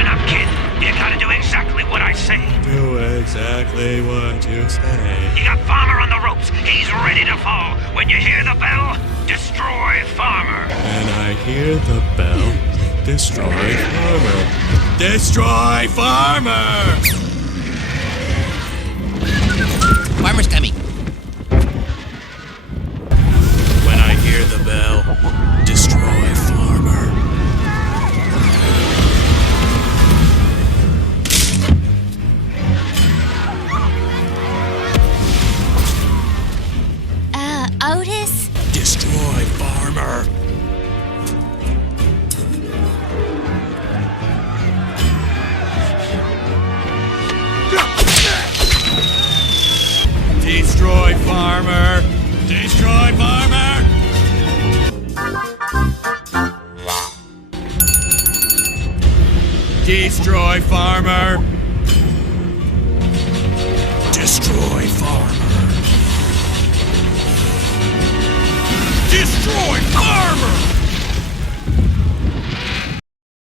Listen up, kid. You gotta do exactly what I say. Do exactly what you say. You got Farmer on the ropes. He's ready to fall. When you hear the bell, destroy Farmer. When I hear the bell, destroy Farmer. Destroy Farmer! Farmer's coming. When I hear the bell, destroy Farmer. Otis? Destroy Farmer. Destroy Farmer. Destroy Farmer. Destroy Farmer. Destroy Farmer. Destroy Farmer!